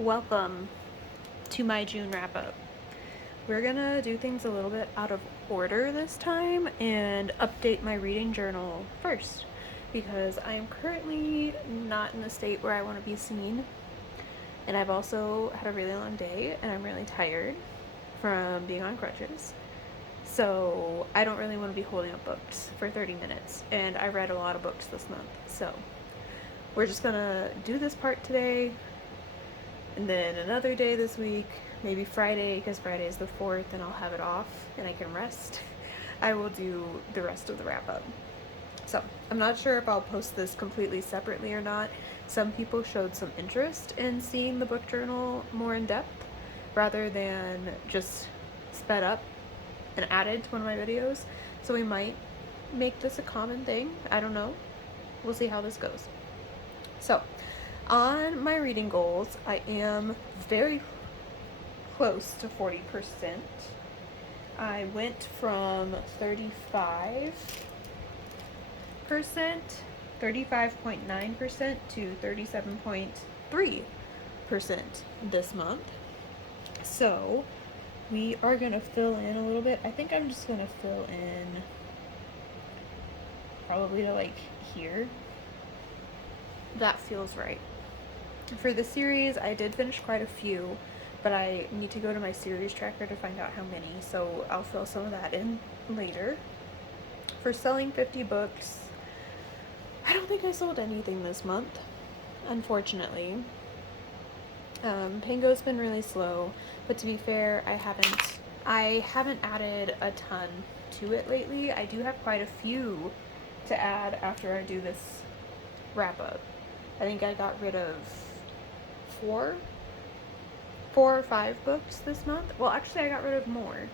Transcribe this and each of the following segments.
Welcome to my June wrap up. We're gonna do things a little bit out of order this time and update my reading journal first because I am currently not in the state where I want to be seen, and I've also had a really long day and I'm really tired from being on crutches. So I don't really want to be holding up books for 30 minutes, and I read a lot of books this month. So we're just gonna do this part today, and then another day this week, maybe Friday, because Friday is the 4th and I'll have it off and I can rest. I will do the rest of the wrap up. So I'm not sure if I'll post this completely separately or not. Some people showed some interest in seeing the book journal more in depth rather than just sped up and added to one of my videos. So we might make this a common thing. I don't know. We'll see how this goes. So on my reading goals, I am very close to 40%. I went from 35.9% to 37.3% this month. So we are going to fill in a little bit. I think I'm just going to fill in probably to like here. That feels right. For the series, I did finish quite a few, but I need to go to my series tracker to find out how many, so I'll fill some of that in later. For selling 50 books, I don't think I sold anything this month, unfortunately. Pango's been really slow, but to be fair, I haven't added a ton to it lately. I do have quite a few to add after I do this wrap up. I think I got rid of four or five books this month. Well, actually I got rid of more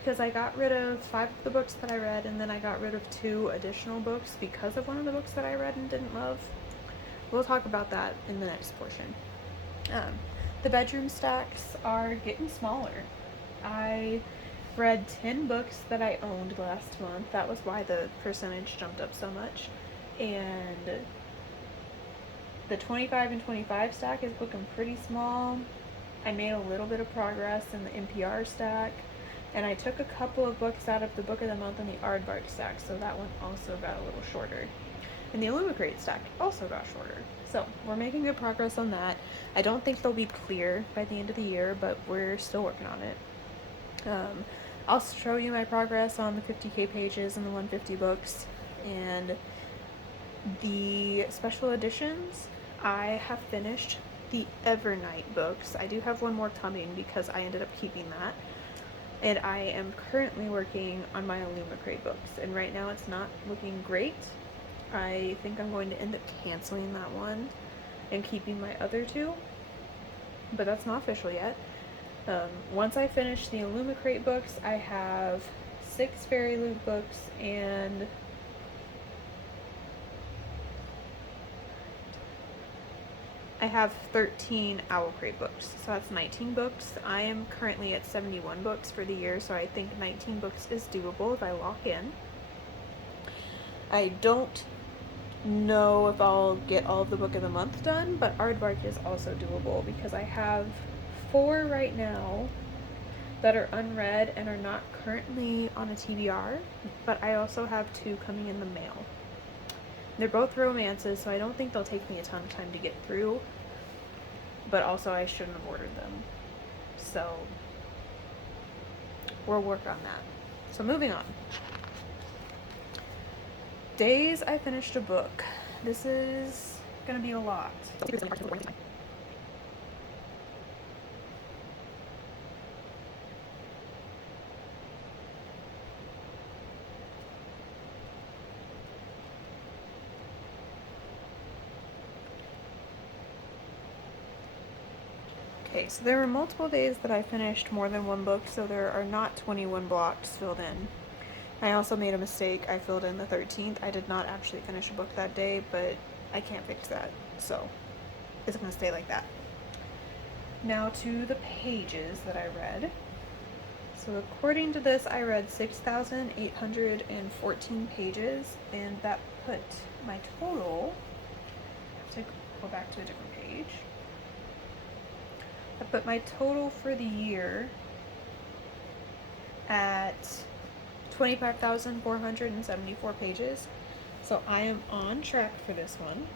because I got rid of 5 of the books that I read, and then I got rid of 2 additional books because of one of the books that I read and didn't love. We'll talk about that in the next portion. The bedroom stacks are getting smaller. I read 10 books that I owned last month. That was why the percentage jumped up so much. And the 25 and 25 stack is looking pretty small. I made a little bit of progress in the NPR stack, and I took a couple of books out of the book of the month in the Aardvark stack, so that one also got a little shorter. And the Illumicrate stack also got shorter. So we're making good progress on that. I don't think they'll be clear by the end of the year, but we're still working on it. I'll show you my progress on the 50k pages and the 150 books, and the special editions. I have finished the Evernight books. I do have one more coming because I ended up keeping that. And I am currently working on my Illumicrate books, and right now it's not looking great. I think I'm going to end up canceling that one and keeping my other 2, but that's not official yet. Once I finish the Illumicrate books, I have 6 Fairy Loot books and I have 13 Owlcrate books, so that's 19 books. I am currently at 71 books for the year, so I think 19 books is doable if I lock in. I don't know if I'll get all of the book of the month done, but Aardvark is also doable because I have 4 right now that are unread and are not currently on a TBR, but I also have 2 coming in the mail. They're both romances, so I don't think they'll take me a ton of time to get through, but also I shouldn't have ordered them. So we'll work on that. So moving on. Days I finished a book. This is gonna be a lot. Okay, so there were multiple days that I finished more than one book, so there are not 21 blocks filled in. I also made a mistake. I filled in the 13th. I did not actually finish a book that day, but I can't fix that, so it's gonna stay like that. Now to the pages that I read. So according to this, I read 6,814 pages, and that put my total, to go back to a different page, I put my total for the year at 25,474 pages. So I am on track for this one.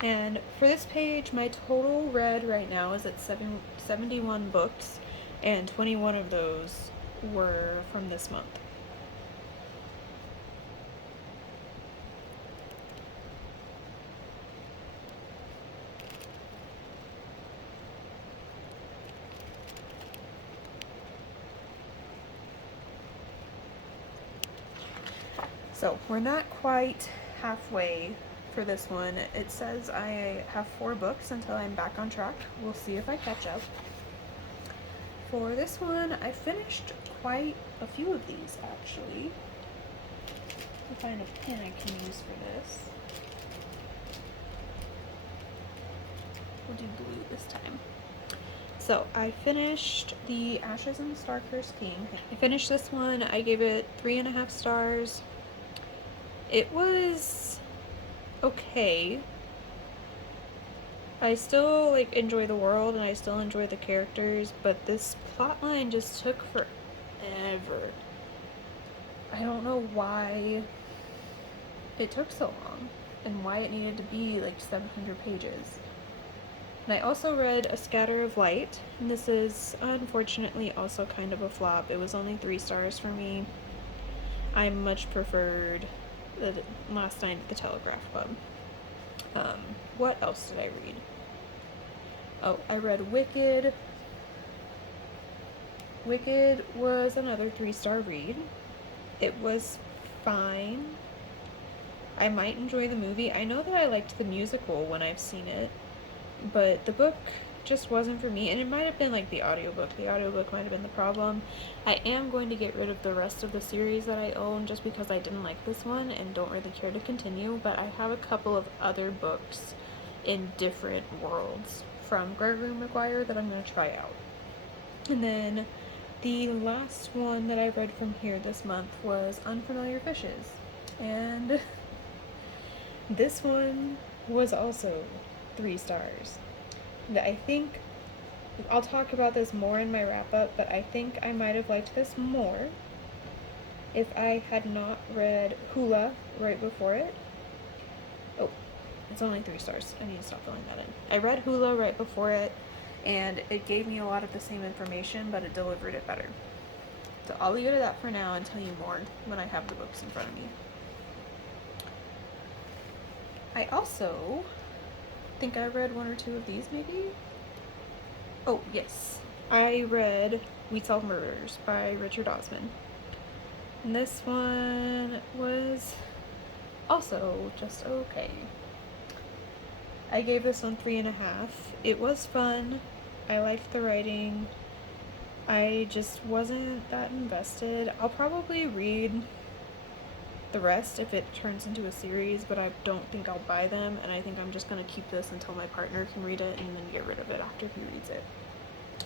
And for this page, my total read right now is at 71 books, and 21 of those were from this month. So we're not quite halfway for this one. It says I have 4 books until I'm back on track. We'll see if I catch up. For this one, I finished quite a few of these actually. I'll find a pen I can use for this. We'll do blue this time. So I finished the Ashes and the Star-Cursed King. I finished this one. I gave it 3.5 stars. It was okay. I still enjoy the world and I still enjoy the characters, but this plotline just took forever. I don't know why it took so long and why it needed to be 700 pages. And I also read A Scatter of Light, and this is unfortunately also kind of a flop. It was only 3 stars for me. I much preferred the Last Night at the Telegraph Club. What else did I read? Oh, I read Wicked. Wicked was another 3-star read. It was fine. I might enjoy the movie. I know that I liked the musical when I've seen it, but the book just wasn't for me, and it might have been the audiobook. The audiobook might have been the problem. I am going to get rid of the rest of the series that I own just because I didn't like this one and don't really care to continue, but I have a couple of other books in different worlds from Gregory Maguire that I'm going to try out. And then the last one that I read from here this month was Unfamiliar Fishes, and this one was also 3 stars. I think I'll talk about this more in my wrap up, but I think I might have liked this more if I had not read Hula right before it. Oh, it's only 3 stars. I need to stop filling that in. I read Hula right before it, and it gave me a lot of the same information, but it delivered it better. So I'll leave it at that for now and tell you more when I have the books in front of me. I also think I read 1 or 2 of these, maybe? Oh, yes. I read We Solve Murders by Richard Osman. And this one was also just okay. I gave this one 3.5. It was fun. I liked the writing. I just wasn't that invested. I'll probably read the rest if it turns into a series, but I don't think I'll buy them, and I think I'm just going to keep this until my partner can read it and then get rid of it after he reads it.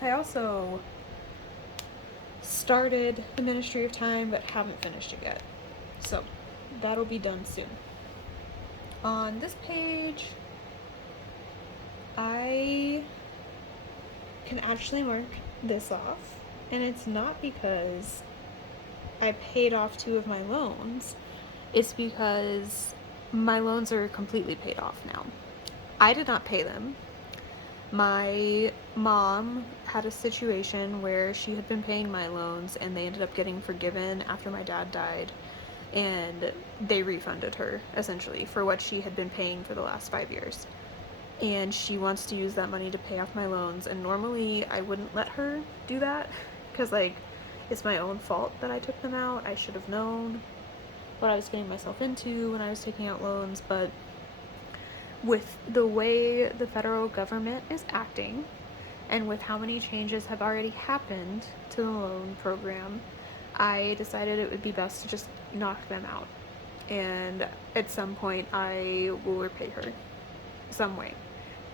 I also started The Ministry of Time but haven't finished it yet, so that'll be done soon. On this page, I can actually mark this off, and it's not because I paid off 2 of my loans. It's because my loans are completely paid off now. I did not pay them. My mom had a situation where she had been paying my loans and they ended up getting forgiven after my dad died, and they refunded her essentially for what she had been paying for the last 5 years. And she wants to use that money to pay off my loans, and normally I wouldn't let her do that because it's my own fault that I took them out. I should have known what I was getting myself into when I was taking out loans, but with the way the federal government is acting and with how many changes have already happened to the loan program, I decided it would be best to just knock them out, and at some point I will repay her some way.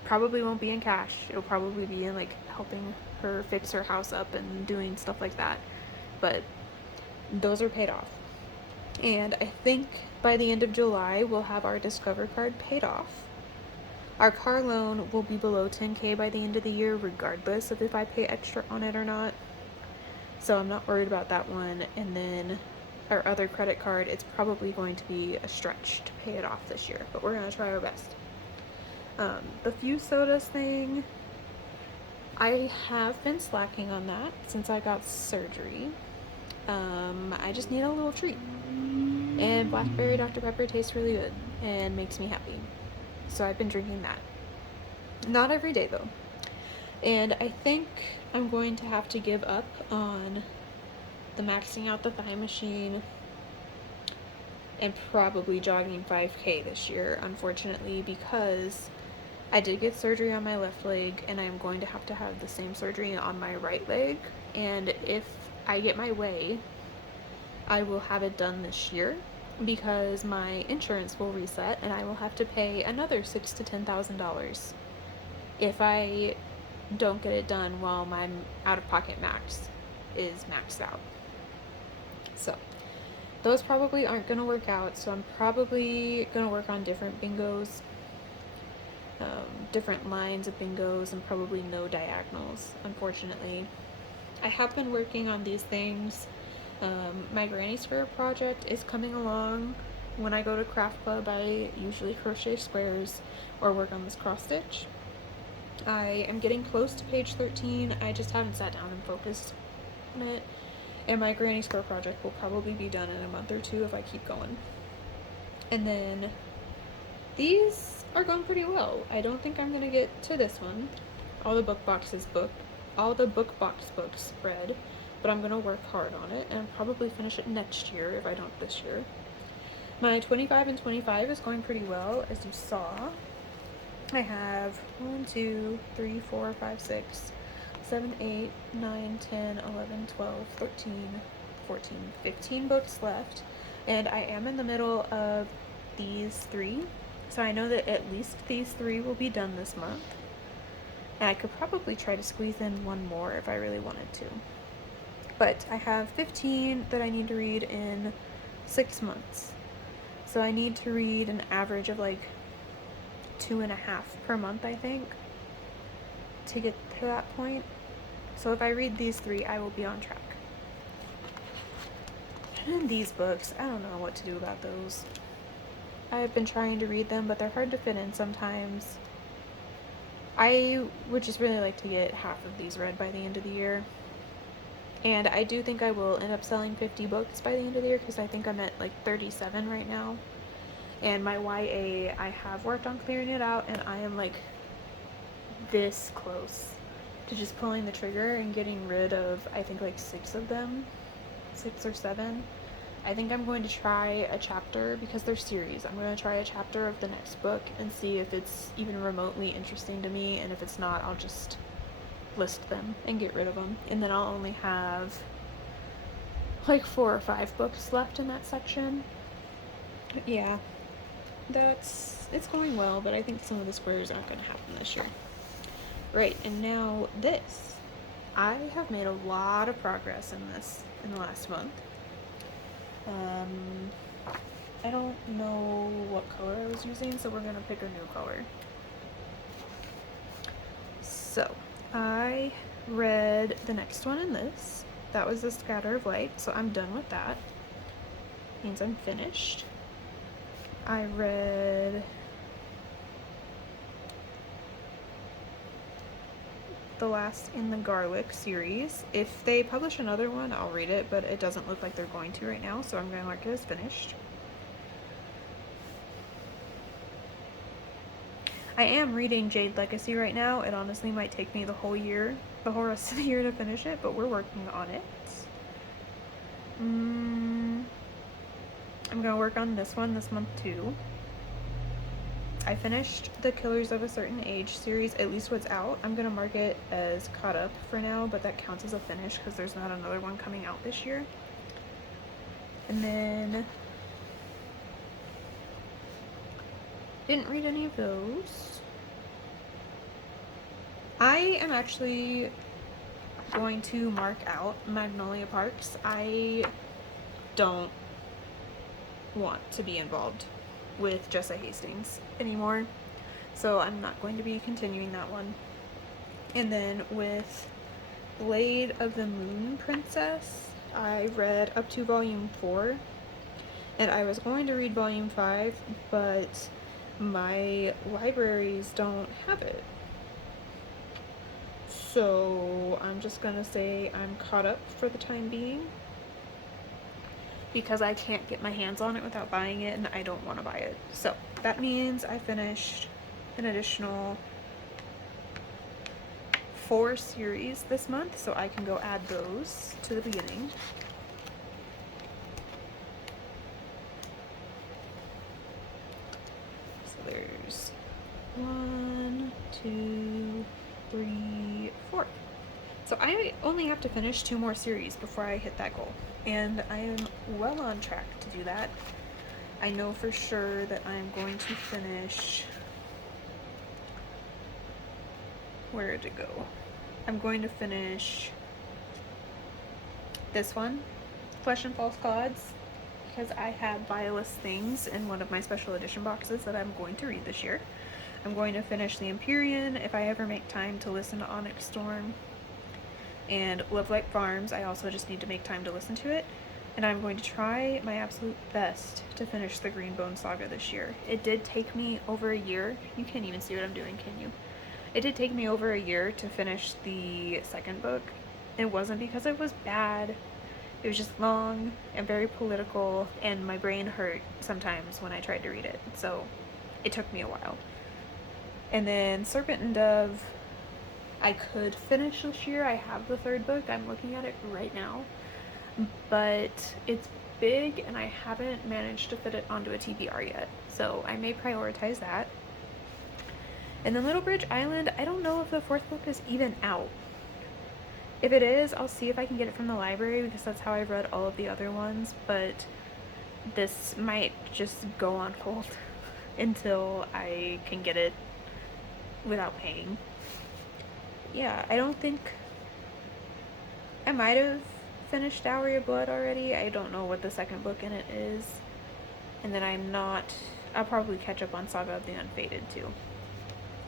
Probably won't be in cash. It'll probably be in helping her fix her house up and doing stuff like that, but those are paid off. And I think by the end of July, we'll have our Discover card paid off. Our car loan will be below 10K by the end of the year, regardless of if I pay extra on it or not. So I'm not worried about that one. And then our other credit card, it's probably going to be a stretch to pay it off this year, but we're going to try our best. The Few Sodas thing, I have been slacking on that since I got surgery. I just need a little treat. And Blackberry Dr. Pepper tastes really good and makes me happy. So I've been drinking that. Not every day though. And I think I'm going to have to give up on the maxing out the thigh machine and probably jogging 5K this year, unfortunately, because I did get surgery on my left leg and I'm going to have the same surgery on my right leg. And if I get my way, I will have it done this year because my insurance will reset and I will have to pay another $6,000 to $10,000 if I don't get it done while my out-of-pocket max is maxed out. So those probably aren't going to work out, so I'm probably going to work on different bingos, different lines of bingos, and probably no diagonals, unfortunately. I have been working on these things. My granny square project is coming along. When I go to craft club, I usually crochet squares or work on this cross stitch. I am getting close to page 13. I just haven't sat down and focused on it. And my granny square project will probably be done in a month or two if I keep going. And then these are going pretty well. I don't think I'm gonna get to this one. All the book box books read, but I'm gonna work hard on it and probably finish it next year if I don't this year. My 25 and 25 is going pretty well, as you saw. I have 1, 2, 3, 4, 5, 6, 7, 8, 9, 10, 11, 12, 13, 14, 15 books left, and I am in the middle of these 3, so I know that at least these 3 will be done this month, and I could probably try to squeeze in one more if I really wanted to. But I have 15 that I need to read in 6 months, so I need to read an average of like 2.5 per month, I think, to get to that point. So if I read these 3, I will be on track. And these books, I don't know what to do about those. I've been trying to read them, but they're hard to fit in sometimes. I would just really like to get half of these read by the end of the year. And I do think I will end up selling 50 books by the end of the year because I think I'm at like 37 right now. And my YA, I have worked on clearing it out, and I am like this close to just pulling the trigger and getting rid of, I think, like 6 of them, 6 or 7. I think I'm going to try a chapter, because they're series. I'm going to try a chapter of the next book and see if it's even remotely interesting to me, and if it's not, I'll just list them and get rid of them. And then I'll only have like 4 or 5 books left in that section. Yeah, it's going well, but I think some of the squares aren't going to happen this year. Right, and now this. I have made a lot of progress in this in the last month. I don't know what color I was using, so we're going to pick a new color. So, I read the next one in this. That was The Scatter of Light, so I'm done with that. Means I'm finished. I read the last in the Garlic series. If they publish another one, I'll read it, but it doesn't look like they're going to right now, so I'm going to mark it as finished. I am reading Jade Legacy right now. It honestly might take me the whole rest of the year to finish it, but we're working on it. I'm going to work on this one this month too. I finished the Killers of a Certain Age series, at least what's out. I'm going to mark it as caught up for now, but that counts as a finish because there's not another one coming out this year. And then didn't read any of those. I am actually going to mark out Magnolia Parks. I don't want to be involved with Jessa Hastings anymore. So I'm not going to be continuing that one. And then with Blade of the Moon Princess, I read up to volume 4. And I was going to read volume 5, but my libraries don't have it. So I'm just gonna say I'm caught up for the time being, because I can't get my hands on it without buying it, and I don't want to buy it. So that means I finished an additional 4 series this month, so I can go add those to the beginning. So there's 1, 2, 3, 4. So I only have to finish 2 more series before I hit that goal, and I am well on track to do that. I know for sure that I'm going to finish... Where did it go? I'm going to finish this one, Flesh and False Gods, because I have Vilest Things in one of my special edition boxes that I'm going to read this year. I'm going to finish The Empyrean if I ever make time to listen to Onyx Storm. And Love Like Farms, I also just need to make time to listen to it. And I'm going to try my absolute best to finish the Greenbone Saga this year. It did take me over a year. You can't even see what I'm doing, can you? It did take me over a year to finish the second book. It wasn't because it was bad. It was just long and very political, and my brain hurt sometimes when I tried to read it. So it took me a while. And then Serpent and Dove, I could finish this year. I have the 3rd book. I'm looking at it right now. But it's big, and I haven't managed to fit it onto a TBR yet. So I may prioritize that. And then Little Bridge Island, I don't know if the 4th book is even out. If it is, I'll see if I can get it from the library, because that's how I've read all of the other ones. But this might just go on hold until I can get it without paying. Yeah, I don't think... I might have finished Dowry of Blood already. I don't know what the 2nd book in it is. And then I'll probably catch up on Saga of the Unfated too.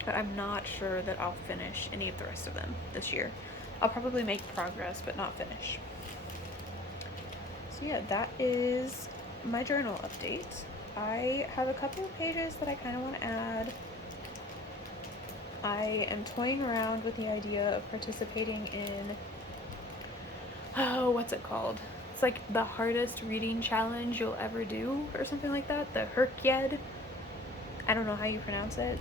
But I'm not sure that I'll finish any of the rest of them this year. I'll probably make progress, but not finish. So yeah, that is my journal update. I have a couple of pages that I kind of want to add. I am toying around with the idea of participating in... what's it called? It's like the hardest reading challenge you'll ever do, or something like that. The Herkyed. I don't know how you pronounce it.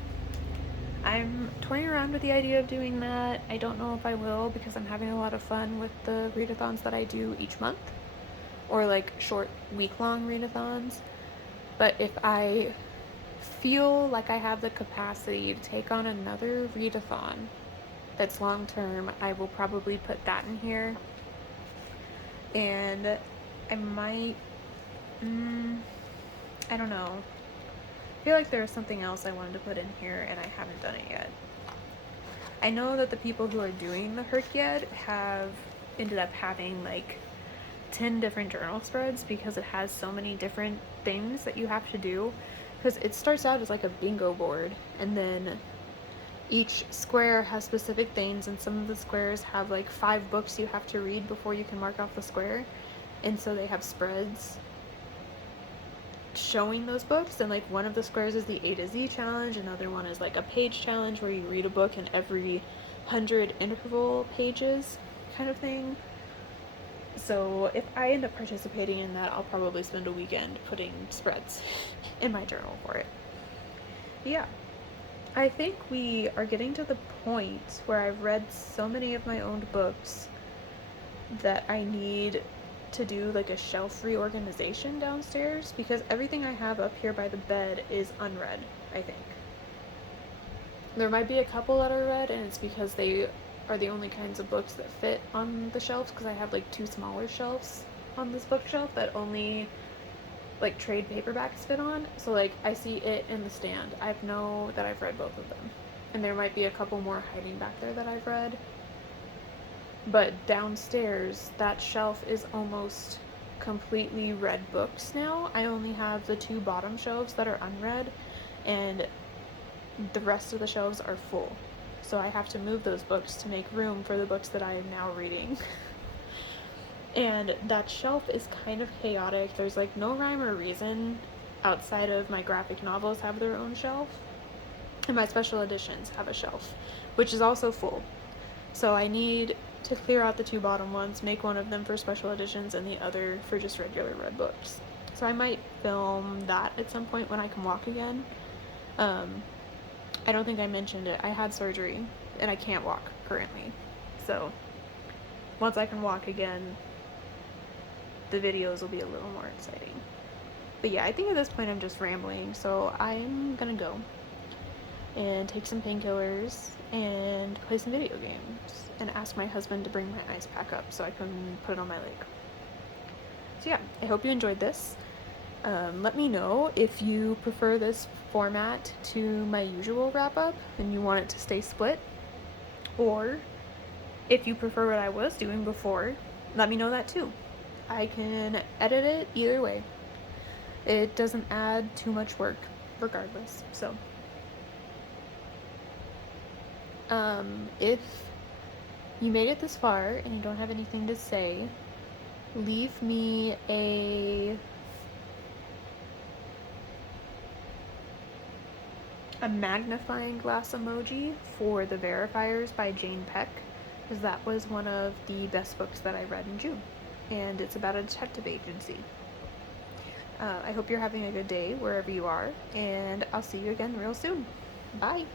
I'm toying around with the idea of doing that. I don't know if I will, because I'm having a lot of fun with the readathons that I do each month, or like short week-long readathons. But if I feel like I have the capacity to take on another readathon that's long-term, I will probably put that in here. And I might... I don't know. I feel like there was something else I wanted to put in here, and I haven't done it yet. I know that the people who are doing the Herkyed have ended up having like 10 different journal spreads, because it has so many different things that you have to do. Because it starts out as like a bingo board, and then each square has specific things, and some of the squares have like 5 books you have to read before you can mark off the square. And so they have spreads showing those books, and like one of the squares is the A to Z challenge, another one is like a page challenge where you read a book in every 100 interval pages kind of thing. So if I end up participating in that, I'll probably spend a weekend putting spreads in my journal for it. Yeah, I think we are getting to the point where I've read so many of my owned books that I need to do like a shelf reorganization downstairs, because everything I have up here by the bed is unread, I think. There might be a couple that are read, and it's because they are the only kinds of books that fit on the shelves, because I have like 2 smaller shelves on this bookshelf that only like trade paperbacks fit on. So like I see it in the stand. I know that I've read both of them. And there might be a couple more hiding back there that I've read. But downstairs, that shelf is almost completely read books now. I only have the 2 bottom shelves that are unread, and the rest of the shelves are full. So I have to move those books to make room for the books that I am now reading. And that shelf is kind of chaotic. There's like no rhyme or reason outside of my graphic novels have their own shelf, and my special editions have a shelf, which is also full. So I need to clear out the 2 bottom ones, make one of them for special editions and the other for just regular read books. So I might film that at some point when I can walk again. I don't think I mentioned it. I had surgery and I can't walk currently. So once I can walk again, the videos will be a little more exciting. But yeah, I think at this point I'm just rambling, so I'm gonna go and take some painkillers and play some video games and ask my husband to bring my ice pack up so I can put it on my leg. So yeah, I hope you enjoyed this. Let me know if you prefer this format to my usual wrap up and you want it to stay split, or if you prefer what I was doing before, let me know that too. I can edit it either way. It doesn't add too much work regardless. So if you made it this far and you don't have anything to say, leave me a magnifying glass emoji for The Verifiers by Jane Peck, because that was one of the best books that I read in June, and it's about a detective agency. I hope you're having a good day wherever you are, and I'll see you again real soon. Bye!